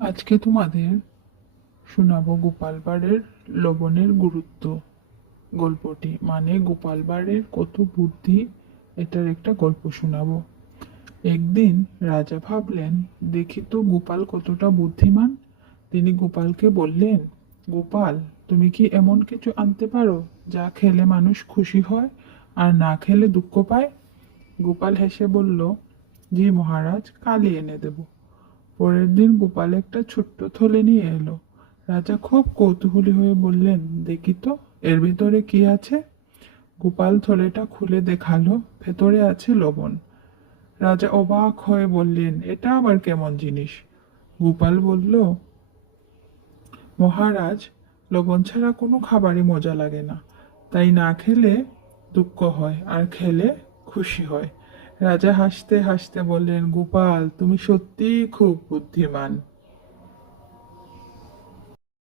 আজকে তোমাদের শোনাবো গোপাল ভাঁড়ের লবণের গুরুত্ব গল্পটি, মানে গোপাল ভাঁড়ের কত বুদ্ধি, এটার একটা গল্প শোনাবো। একদিন রাজা ভাবলেন, দেখি তো গোপাল কতটা বুদ্ধিমান। তিনি গোপালকে বললেন, গোপাল, তুমি কি এমন কিছু আনতে পারো যা খেলে মানুষ খুশি হয় আর না খেলে দুঃখ পায়? গোপাল হেসে বলল, জি মহারাজ, কালই এনে দেব। পরের দিন গোপাল একটা ছোট্ট থলে নিয়ে এলো। রাজা খুব কৌতূহলী হয়ে বললেন, দেখি তো এর ভিতরে কি আছে। গোপাল থলেটা খুলে দেখালো, ভেতরে আছে লবণ। রাজা অবাক হয়ে বললেন, এটা আবার কেমন জিনিস? গোপাল বলল, মহারাজ, লবণ ছাড়া কোনো খাবারই মজা লাগে না, তাই না খেলে দুঃখ হয় আর খেলে খুশি হয়। রাজা হাসতে হাসতে বললেন, গোপাল, তুমি সত্যিই খুব বুদ্ধিমান।